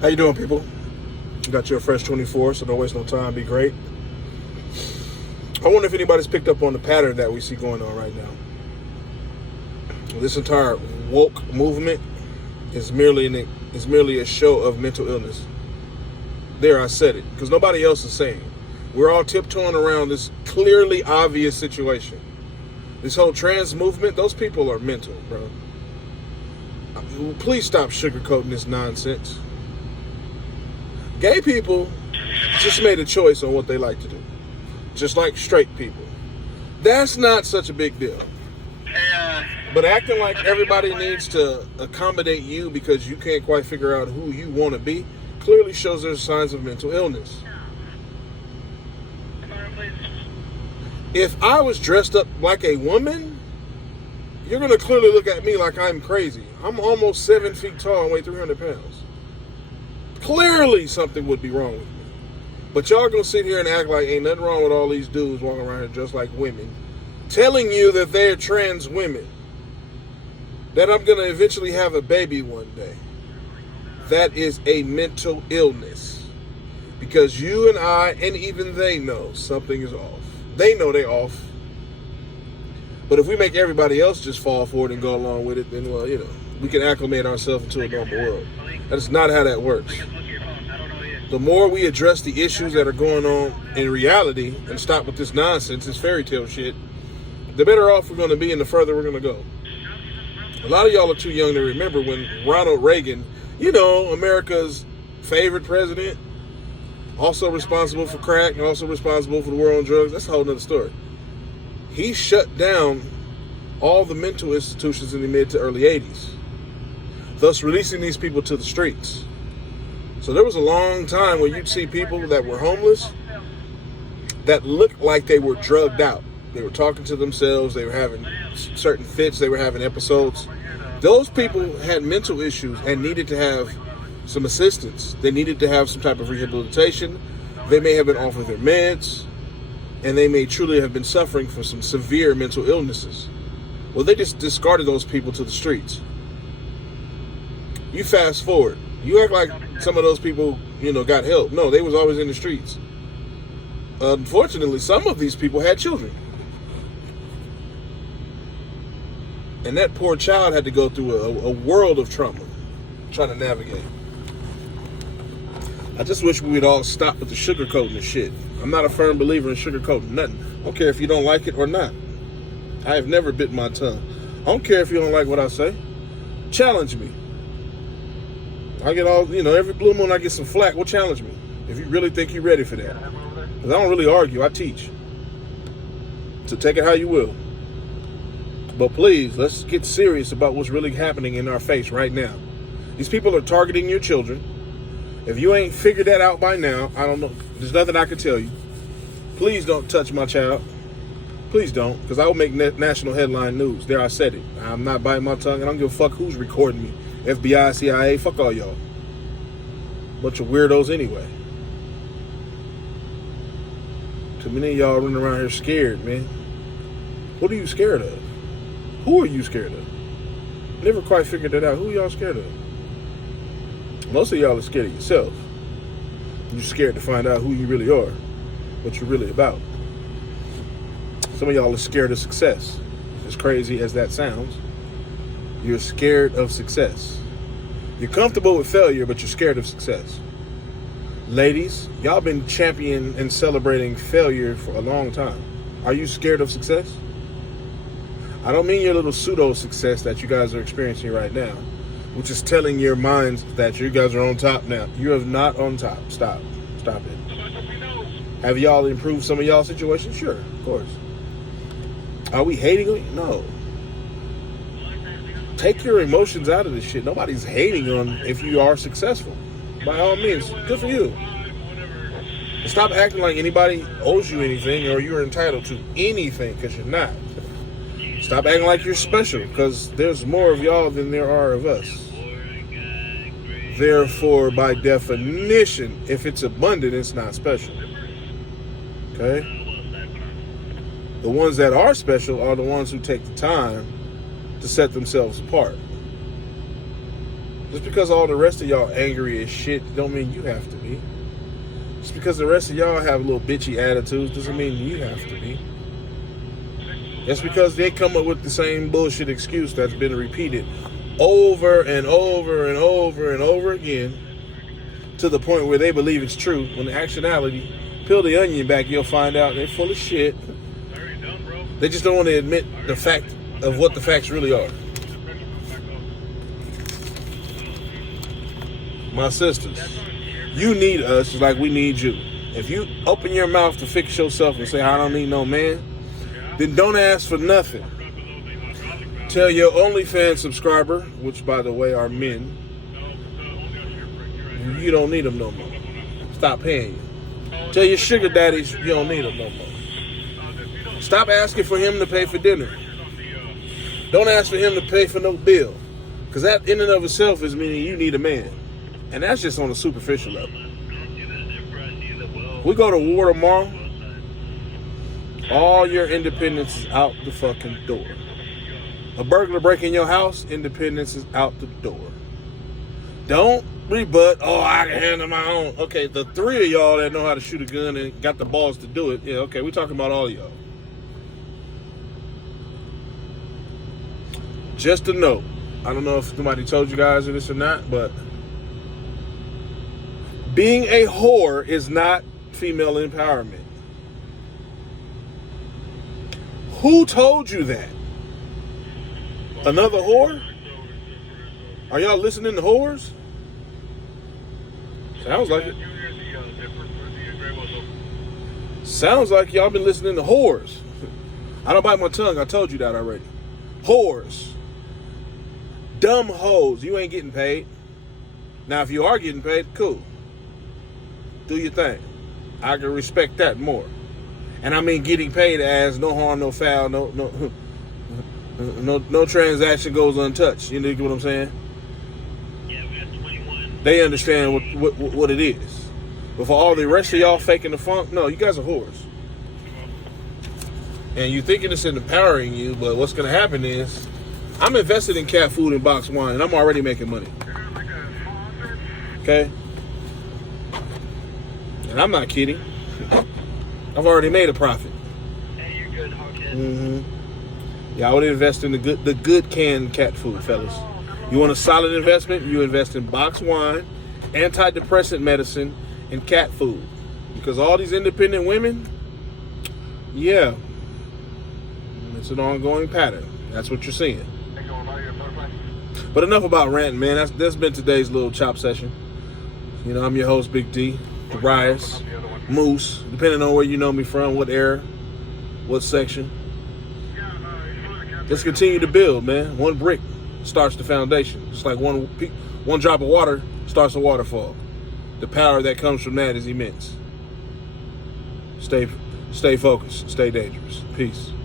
How you doing, people? You got your fresh 24, so don't waste no time. Be great. I wonder if anybody's picked up on the pattern that we see going on right now. This entire woke movement is merely a show of mental illness. There, I said it, because nobody else is saying it. We're all tiptoeing around this clearly obvious situation. This whole trans movement, those people are mental, bro. Please stop sugarcoating this nonsense. Gay people just made a choice on what they like to do. Just like straight people. That's not such a big deal. But acting like everybody needs to accommodate you because you can't quite figure out who you want to be clearly shows there's signs of mental illness. If I was dressed up like a woman, you're going to clearly look at me like I'm crazy. I'm almost 7 feet tall and weigh 300 pounds. Clearly something would be wrong with me. But y'all gonna sit here and act like ain't nothing wrong with all these dudes walking around here just like women, telling you that they're trans women, that I'm gonna eventually have a baby one day. That is a mental illness. Because you and I, and even they know something is off. They know they're off. But if we make everybody else just fall for it and go along with it, then, well, we can acclimate ourselves into a normal world. That's not how that works. The more we address the issues that are going on in reality and stop with this nonsense, this fairy tale shit, the better off we're going to be and the further we're going to go. A lot of y'all are too young to remember when Ronald Reagan, America's favorite president, also responsible for crack and also responsible for the war on drugs. That's a whole nother story. He shut down all the mental institutions in the mid to early 80s, thus releasing these people to the streets. So there was a long time where you'd see people that were homeless that looked like they were drugged out. They were talking to themselves. They were having certain fits. They were having episodes. Those people had mental issues and needed to have some assistance. They needed to have some type of rehabilitation. They may have been offered their meds, and they may truly have been suffering from some severe mental illnesses. Well, they just discarded those people to the streets. You fast forward. You act like some of those people, got help. No, they was always in the streets. Unfortunately, some of these people had children. And that poor child had to go through a world of trauma trying to navigate. I just wish we would all stop with the sugarcoating and shit. I'm not a firm believer in sugarcoating nothing. I don't care if you don't like it or not. I have never bitten my tongue. I don't care if you don't like what I say. Challenge me. I get all, every blue moon I get some flack. Well, challenge me if you really think you're ready for that. Because I don't really argue. I teach. So take it how you will. But please, let's get serious about what's really happening in our face right now. These people are targeting your children. If you ain't figured that out by now, I don't know. There's nothing I can tell you. Please don't touch my child. Please don't, because I will make national headline news. There, I said it. I'm not biting my tongue, and I don't give a fuck who's recording me. FBI, CIA, fuck all y'all. Bunch of weirdos anyway. Too many of y'all running around here scared, man. What are you scared of? Who are you scared of? Never quite figured that out. Who y'all scared of? Most of y'all are scared of yourself. You're scared to find out who you really are, what you're really about. Some of y'all are scared of success. As crazy as that sounds, you're scared of success. You're comfortable with failure, but you're scared of success. Ladies, y'all been championing and celebrating failure for a long time. Are you scared of success? I don't mean your little pseudo success that you guys are experiencing right now, which is telling your minds that you guys are on top now. You are not on top. Stop it. Have y'all improved some of y'all's situation? Sure, of course. Are we hating on you? No. Take your emotions out of this shit. Nobody's hating on if you are successful. By all means, good for you. And stop acting like anybody owes you anything or you're entitled to anything, because you're not. Stop acting like you're special, because there's more of y'all than there are of us. Therefore, by definition, if it's abundant, it's not special. Okay? The ones that are special are the ones who take the time to set themselves apart. Just because all the rest of y'all angry as shit don't mean you have to be. Just because the rest of y'all have little bitchy attitudes doesn't mean you have to be. That's because they come up with the same bullshit excuse that's been repeated over and over and over and over again to the point where they believe it's true. When in actuality, peel the onion back, you'll find out they're full of shit. They just don't want to admit the fact of what the facts really are. My sisters, you need us just like we need you. If you open your mouth to fix yourself and say, I don't need no man, then don't ask for nothing. Tell your OnlyFans subscriber, which by the way are men, you don't need them no more. Stop paying you. Tell your sugar daddies you don't need them no more. Stop asking for him to pay for dinner. Don't ask for him to pay for no bill. Because that in and of itself is meaning you need a man. And that's just on a superficial level. We go to war tomorrow, all your independence is out the fucking door. A burglar breaking your house, independence is out the door. Don't rebut, I can handle my own. Okay, the three of y'all that know how to shoot a gun and got the balls to do it, yeah, okay, we're talking about all of y'all. Just a note, I don't know if somebody told you guys this or not, but being a whore is not female empowerment. Who told you that? Another whore? Are y'all listening to whores? Sounds like it. Sounds like y'all been listening to whores. I don't bite my tongue. I told you that already. Whores. Dumb hoes. You ain't getting paid. Now, if you are getting paid, cool. Do your thing. I can respect that more. And I mean getting paid as no harm, no foul, no transaction goes untouched. You know what I'm saying? Yeah, we have 21. They understand what it is. But for all the rest of y'all faking the funk, no, you guys are whores. And you thinking it's empowering you, but what's going to happen is I'm invested in cat food and box wine, and I'm already making money. Okay? And I'm not kidding. I've already made a profit. Hey, you're good, Hawkhead. Mm-hmm. Yeah, I would invest in the good canned cat food, fellas. You want a solid investment? You invest in box wine, antidepressant medicine, and cat food. Because all these independent women, yeah, it's an ongoing pattern. That's what you're seeing. But enough about ranting, man. That's been today's little chop session. You know, I'm your host, Big D, Darius, Moose, depending on where you know me from, what era, what section. Let's continue to build, man. One brick starts the foundation. Just like one drop of water starts a waterfall. The power that comes from that is immense. Stay focused. Stay dangerous. Peace.